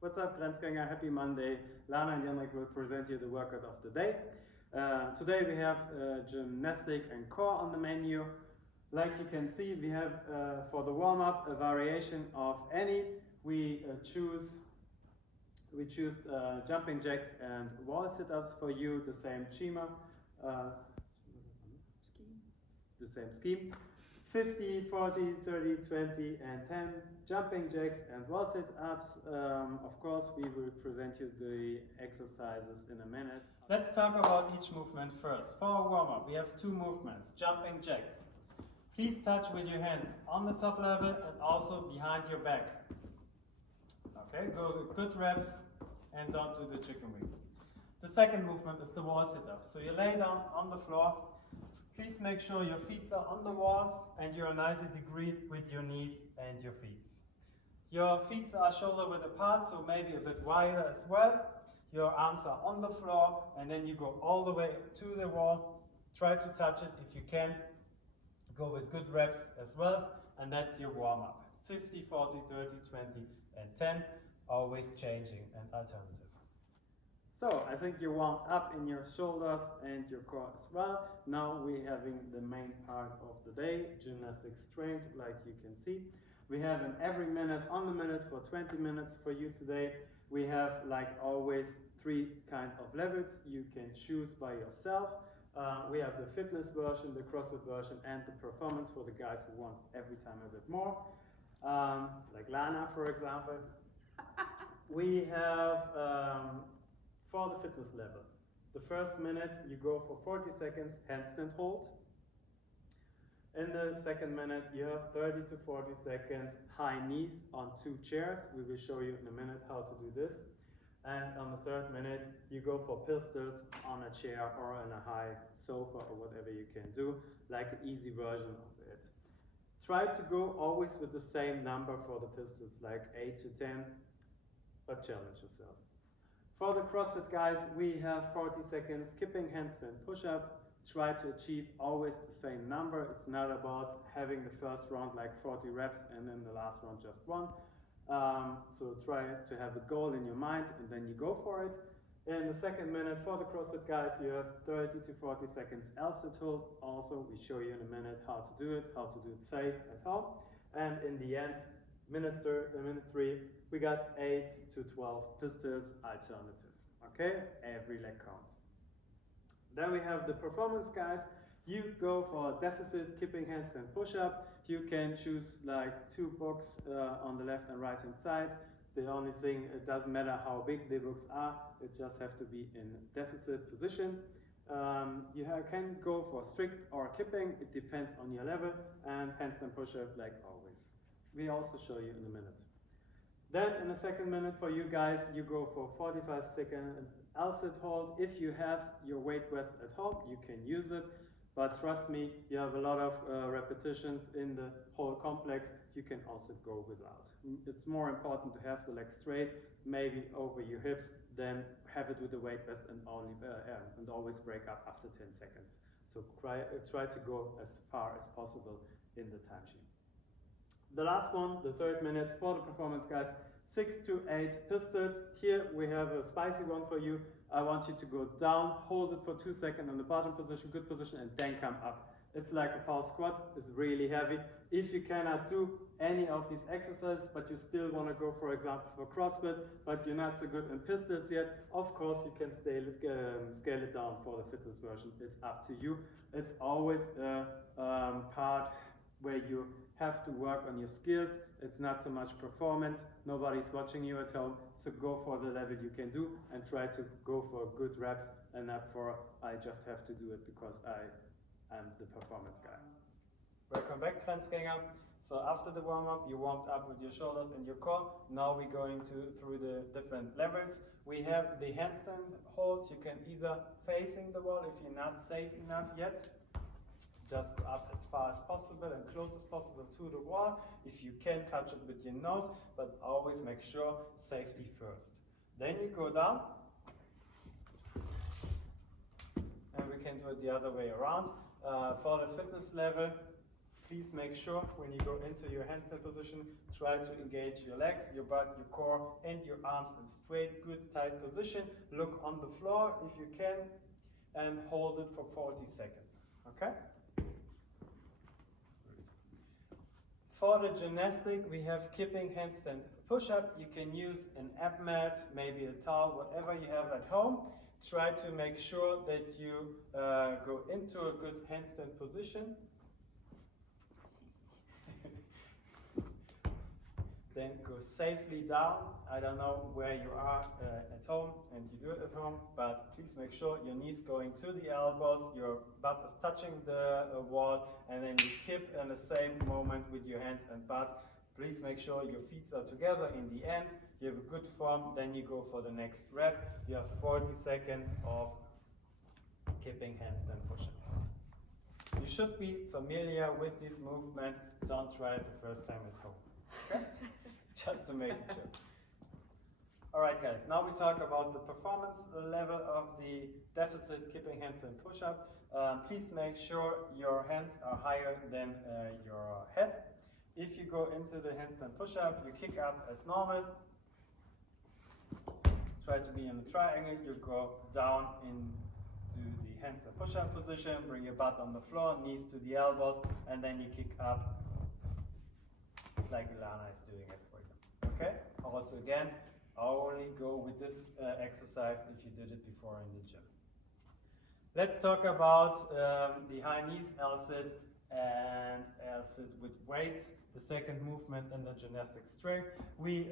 What's up, Grenzgänger? Happy Monday. Lana and Jendrik will present you the workout of the day. Today we have gymnastic and core on the menu. Like you can see, we have for the warm-up a variation of any. We choose jumping jacks and wall sit-ups for you, the same schema, the same scheme. 50, 40, 30, 20 and 10 jumping jacks and wall sit-ups. Of course, we will present you the exercises in a minute. Let's talk about each movement first. For our warm-up, we have two movements, jumping jacks. Please touch with your hands on the top level and also behind your back. Okay, go with good reps and don't do the chicken wing. The second movement is the wall sit-up. So you lay down on the floor. Please make sure your feet are on the wall and you're 90 degrees with your knees and your feet. Your feet are shoulder width apart, so maybe a bit wider as well. Your arms are on the floor and then you go all the way to the wall. Try to touch it if you can. Go with good reps as well, and that's your warm-up. 50, 40, 30, 20 and 10, always changing and alternative. So, I think you're warmed up in your shoulders and your core as well. Now we're having the main part of the day, gymnastic strength, like you can see. We have an every minute on the minute for 20 minutes for you today. We have, like always, 3 kinds of levels you can choose by yourself. We have the fitness version, the CrossFit version, and the performance for the guys who want every time a bit more. Like Lana, for example. We have for the fitness level. The first minute you go for 40 seconds handstand hold. In the second minute you have 30 to 40 seconds high knees on 2 chairs. We will show you in a minute how to do this. And on the third minute you go for pistols on a chair or on a high sofa or whatever you can do, like an easy version of it. Try to go always with the same number for the pistols, like 8 to 10, but challenge yourself. For the CrossFit guys, we have 40 seconds skipping handstand push-up. Try to achieve always the same number. It's not about having the first round like 40 reps and then the last round just 1. So try to have a goal in your mind and then you go for it. In the second minute for the CrossFit guys, you have 30 to 40 seconds L-sit hold. Also, we show you in a minute how to do it safe at home. And in the end, minute 3, we got 8 to 12 pistols alternative. Okay, every leg counts. Then we have the performance guys. You go for a deficit kipping handstand push-up. You can choose like 2 books on the left and right hand side. The only thing, it doesn't matter how big the books are, it just have to be in deficit position. You can go for strict or kipping, it depends on your level, and handstand push-up like always. We also show you in a minute. Then in the second minute for you guys, you go for 45 seconds L-sit hold. If you have your weight vest at home, you can use it. But trust me, you have a lot of repetitions in the whole complex. You can also go without. It's more important to have the legs straight, maybe over your hips, than have it with the weight vest and always break up after 10 seconds. So try to go as far as possible in the timesheet. The last one, the third minute for the performance guys, 6 to 8 pistols. Here we have a spicy one for you. I want you to go down, hold it for 2 seconds in the bottom position, good position, and then come up. It's like a power squat, it's really heavy. If you cannot do any of these exercises, but you still want to go, for example, for CrossFit, but you're not so good in pistols yet, of course you can scale it down for the fitness version. It's up to you. It's always a part where you have to work on your skills. It's not so much performance. Nobody's watching you at home. So go for the level you can do and try to go for good reps and not for I just have to do it because I'm the performance guy. Welcome back, Grenzgänger. So after the warm-up, you warmed up with your shoulders and your core. Now we're going through the different levels. We have the handstand hold. You can either facing the wall if you're not safe enough yet. Just go up as far as possible and close as possible to the wall. If you can, touch it with your nose, but always make sure safety first. Then you go down, and we can do it the other way around. For the fitness level, please make sure when you go into your handstand position, try to engage your legs, your butt, your core, and your arms in straight, good, tight position. Look on the floor if you can, and hold it for 40 seconds. Okay? For the gymnastic, we have kipping handstand push-up. You can use an ab mat, maybe a towel, whatever you have at home. Try to make sure that you go into a good handstand position. Then go safely down. I don't know where you are at home and you do it at home, but please make sure your knees going to the elbows, your butt is touching the wall, and then you kip in the same moment with your hands and butt. Please make sure your feet are together in the end. You have a good form, then you go for the next rep. You have 40 seconds of kipping handstand push-up. You should be familiar with this movement. Don't try it the first time at home. Okay? Just to make it sure. Alright guys, now we talk about the performance level of the deficit kipping handstand push-up. Please make sure your hands are higher than your head. If you go into the handstand push-up, you kick up as normal. Try to be in a triangle. You go down into the handstand push-up position, bring your butt on the floor, knees to the elbows, and then you kick up like Lana is doing it for you. Okay? Also again, only go with this exercise if you did it before in the gym. Let's talk about the high knees L-sit and L-sit with weights, the second movement in the gymnastic strength. We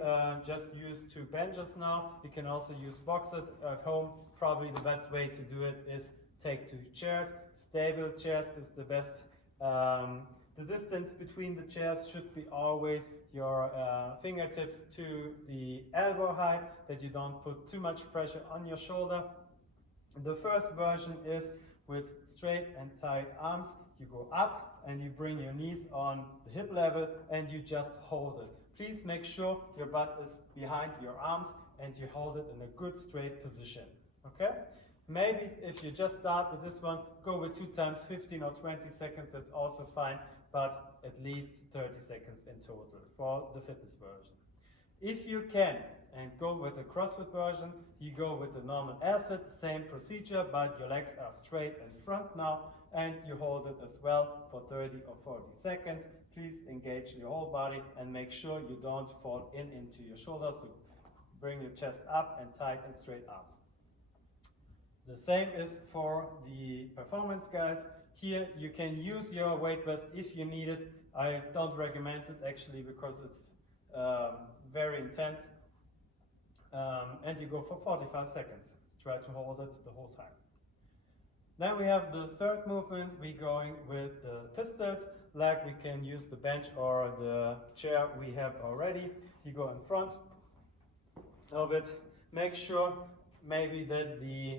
just use 2 benches now. You can also use boxes at home. Probably the best way to do it is take 2 chairs. Stable chairs is the best. The distance between the chairs should be always your fingertips to the elbow height, that you don't put too much pressure on your shoulder. The first version is with straight and tight arms. You go up and you bring your knees on the hip level and you just hold it. Please make sure your butt is behind your arms and you hold it in a good straight position. Okay? Maybe if you just start with this one, go with 2 times 15 or 20 seconds, that's also fine, but at least 30 seconds in total for the fitness version. If you can and go with the CrossFit version, you go with the normal L-sit, same procedure, but your legs are straight in front now, and you hold it as well for 30 or 40 seconds. Please engage your whole body and make sure you don't fall into your shoulders, so bring your chest up and tight and straight arms. The same is for the performance guys. Here you can use your weight vest if you need it. I don't recommend it actually because it's very intense. And you go for 45 seconds. Try to hold it the whole time. Then we have the third movement. We're going with the pistols, like we can use the bench or the chair we have already. You go in front of it. Make sure maybe that the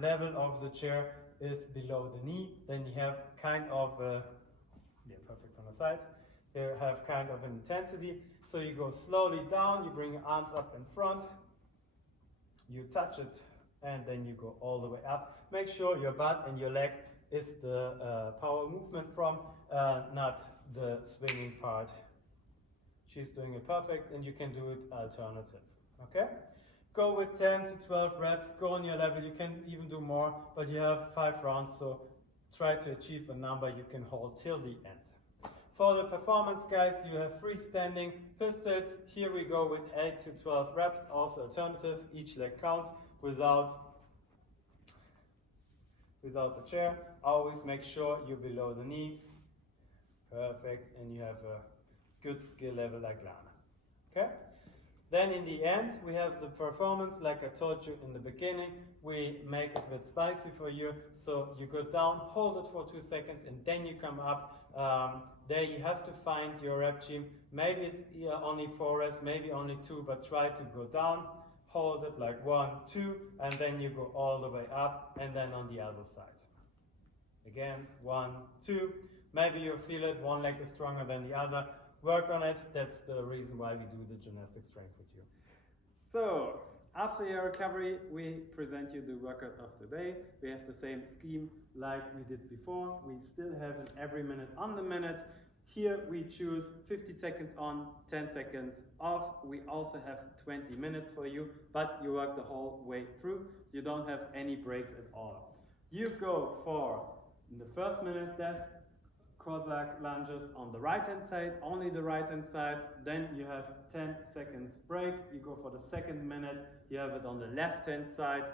level of the chair is below the knee. Then you have kind of perfect from the side. You have kind of an intensity. So you go slowly down, you bring your arms up in front, you touch it, and then you go all the way up. Make sure your butt and your leg is the power movement from, not the swinging part. She's doing it perfect, and you can do it alternative. Okay? Go with 10 to 12 reps, go on your level. You can even do more, but you have 5 rounds, so try to achieve a number you can hold till the end. For the performance guys, you have freestanding pistols. Here we go with 8 to 12 reps, also alternative. Each leg counts without the chair. Always make sure you're below the knee. Perfect, and you have a good skill level like Lana. Okay? Then in the end, we have the performance, like I told you in the beginning. We make it a bit spicy for you. So you go down, hold it for 2 seconds, and then you come up. There you have to find your rep gym. Maybe it's only 4 reps, maybe only 2, but try to go down, hold it like 1, 2, and then you go all the way up, and then on the other side. Again, 1, 2. Maybe you feel it, one leg is stronger than the other. Work on it. That's the reason why we do the gymnastic strength with you. So, after your recovery, we present you the workout of the day. We have the same scheme like we did before. We still have it every minute on the minute. Here we choose 50 seconds on, 10 seconds off. We also have 20 minutes for you, but you work the whole way through. You don't have any breaks at all. You go for, in the first minute, desk, Cossack lunges on the right hand side, only the right hand side. Then you have 10 seconds break. You go for the second minute, you have it on the left hand side.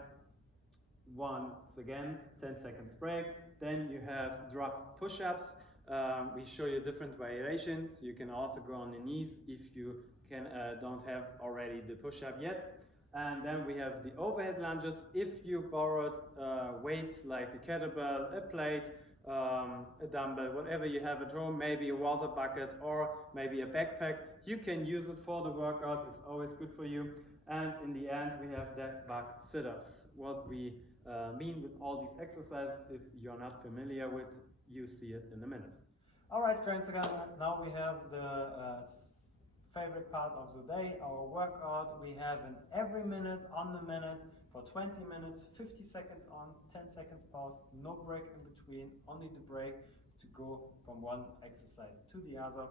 Once again, 10 seconds break. Then you have drop push-ups. We show you different variations. You can also go on the knees if you don't have already the push-up yet. And then we have the overhead lunges. If you borrowed weights like a kettlebell, a plate, a dumbbell, whatever you have at home, maybe a water bucket or maybe a backpack, you can use it for the workout. It's always good for you. And in the end, we have Deadbug Situps. What we mean with all these exercises, if you're not familiar with, you see it in a minute. All right, Grenzgänger, now we have the favorite part of the day, our workout. We have an every minute on the minute for 20 minutes, 50 seconds on, 10 seconds pause, no break in between, only the break to go from one exercise to the other.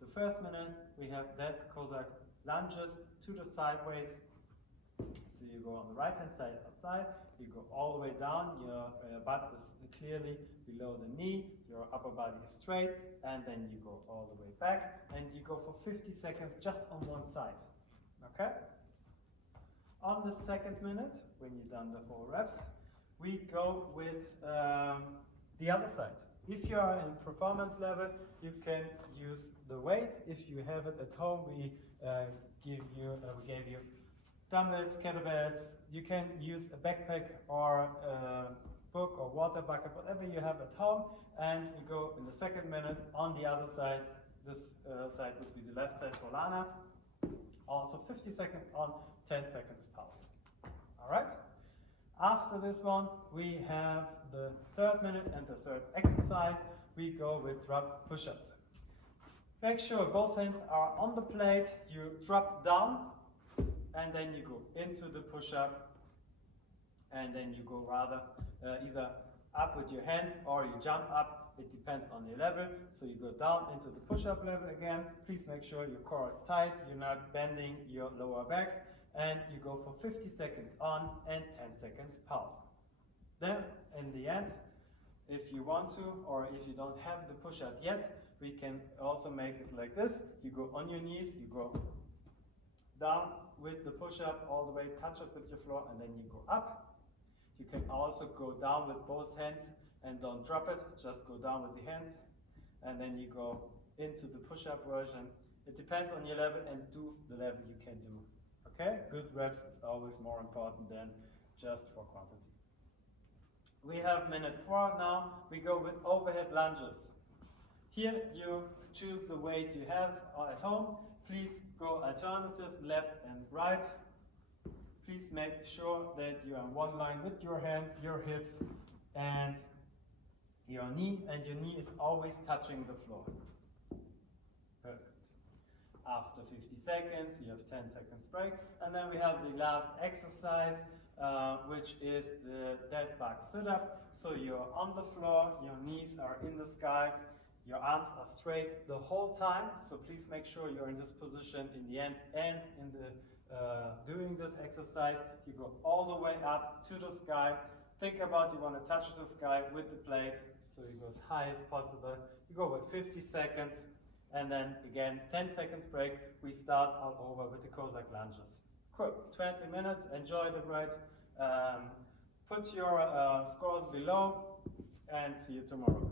The first minute we have desk Cossack lunges to the sideways. So you go on the right hand side outside, you go all the way down, your butt is clearly below the knee, your upper body is straight, and then you go all the way back, and you go for 50 seconds just on one side. Okay? On the second minute, when you've done the 4 reps, we go with the other side. If you are in performance level, you can use the weight. If you have it at home, we gave you dumbbells, kettlebells. You can use a backpack or a book or water bucket, whatever you have at home. And we go in the second minute on the other side. This side would be the left side for Lana. Also 50 seconds on, 10 seconds pause. All right? After this one, we have the third minute and the third exercise. We go with drop push-ups. Make sure both hands are on the plate. You drop down, and then you go into the push-up, and then you go rather either up with your hands or you jump up. It depends on your level. So you go down into the push-up level again. Please make sure your core is tight. You're not bending your lower back. And you go for 50 seconds on and 10 seconds pause. Then in the end, if you want to, or if you don't have the push-up yet, we can also make it like this. You go on your knees, you go down with the push-up all the way, touch it with your floor, and then you go up. You can also go down with both hands and don't drop it, just go down with the hands, and then you go into the push-up version. It depends on your level and do the level you can do. Okay, good reps is always more important than just for quantity. We have minute 4 now. We go with overhead lunges. Here you choose the weight you have at home. Please go alternative left and right. Please make sure that you are in one line with your hands, your hips, and your knee, and your knee is always touching the floor. Perfect. After 50 seconds, you have 10 seconds break, and then we have the last exercise, which is the Deadbug Situp. So you're on the floor, your knees are in the sky, your arms are straight the whole time. So please make sure you're in this position in the end and in the doing this exercise. You go all the way up to the sky. Think about you want to touch the sky with the plate, so you go as high as possible. You go with 50 seconds. And then again, 10 seconds break. We start all over with the Cossack lunges. Cool, 20 minutes, enjoy the ride. Put your scores below and see you tomorrow.